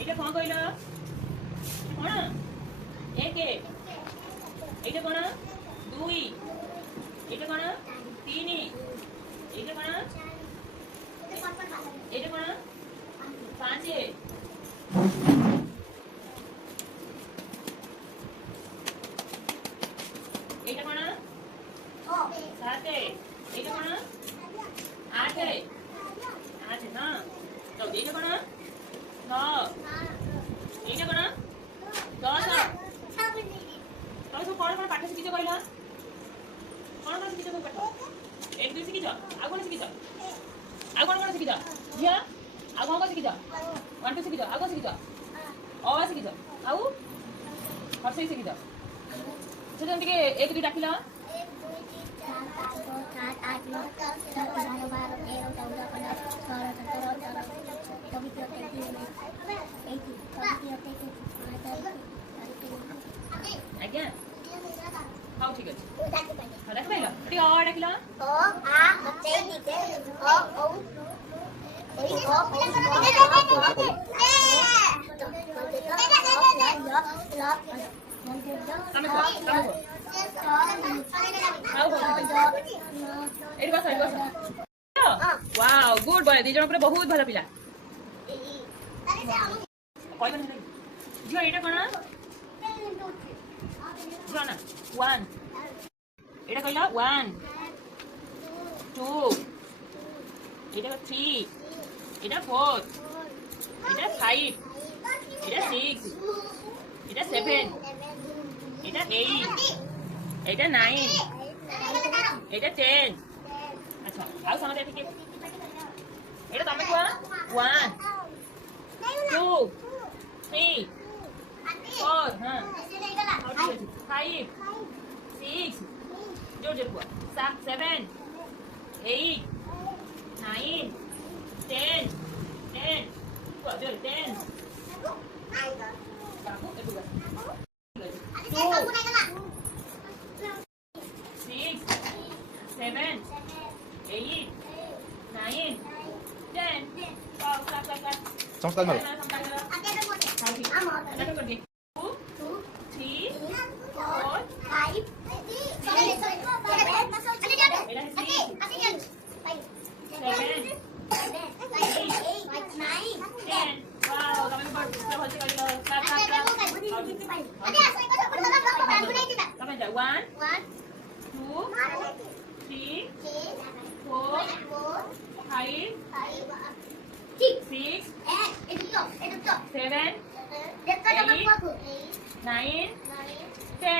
এটা কোন কইল কোন একে এটা কোন দুই এটা কোন তিন এটা কোন এটা কোন পাঁচে এটা কোন সাতে এটা কোন আটে আটে না তো এটা কোন ন এটা কোন দশ ତମେ ସବୁ କଣ କଣ ପାଠ ଶିଖିଛ କହିଲ କଣ କଣ ଶିଖିଛ ସବୁ ପାଠ ଏକ ଦୁଇ ଶିଖିଛ ଆଉ କଣ ଶିଖିଛ ଆଉ କଣ ଶିଖିଛ ଝିଅ ଆଉ କଣ ଶିଖିଛ 1 2 ଶିଖିଛ ଆଉ କଣ ଶିଖିଛ ଅ ଶିଖିଛ ଆଉ ହର୍ଷେଇ ଶିଖିଛ ସେଟା ଟିକେ ଏକ ଦୁଇ ଡାକିଲ ଆଜ୍ଞା ହଉ ଠିକ ଅଛି ଡାକିଲ ଟିକେ ଅ ଡାକିଲ ଅ ଆ ଅଚେ ନିକେ ଅ ଔ वाओ गुड बॉय दी जण पुरा बहुत भलो पिला कइबन झियो एटा कोन झियो ना 1 एटा कइला 1 2 एटा 3 एटा 4 एटा 5 एटा 6 एटा 7 एटा 8 एटा 9 एटा 10 अच्छा आउ समझ ठीक है एटा तमे को 1 2 3 4 हां 5 6 जोर जोर को 7 8 9 10 10 को जोर 10 काकू एटु बस 2 6 7 8 9 10 Sampai mana? One, two, three, 4, 5, 6, 7, 8, 9, 10.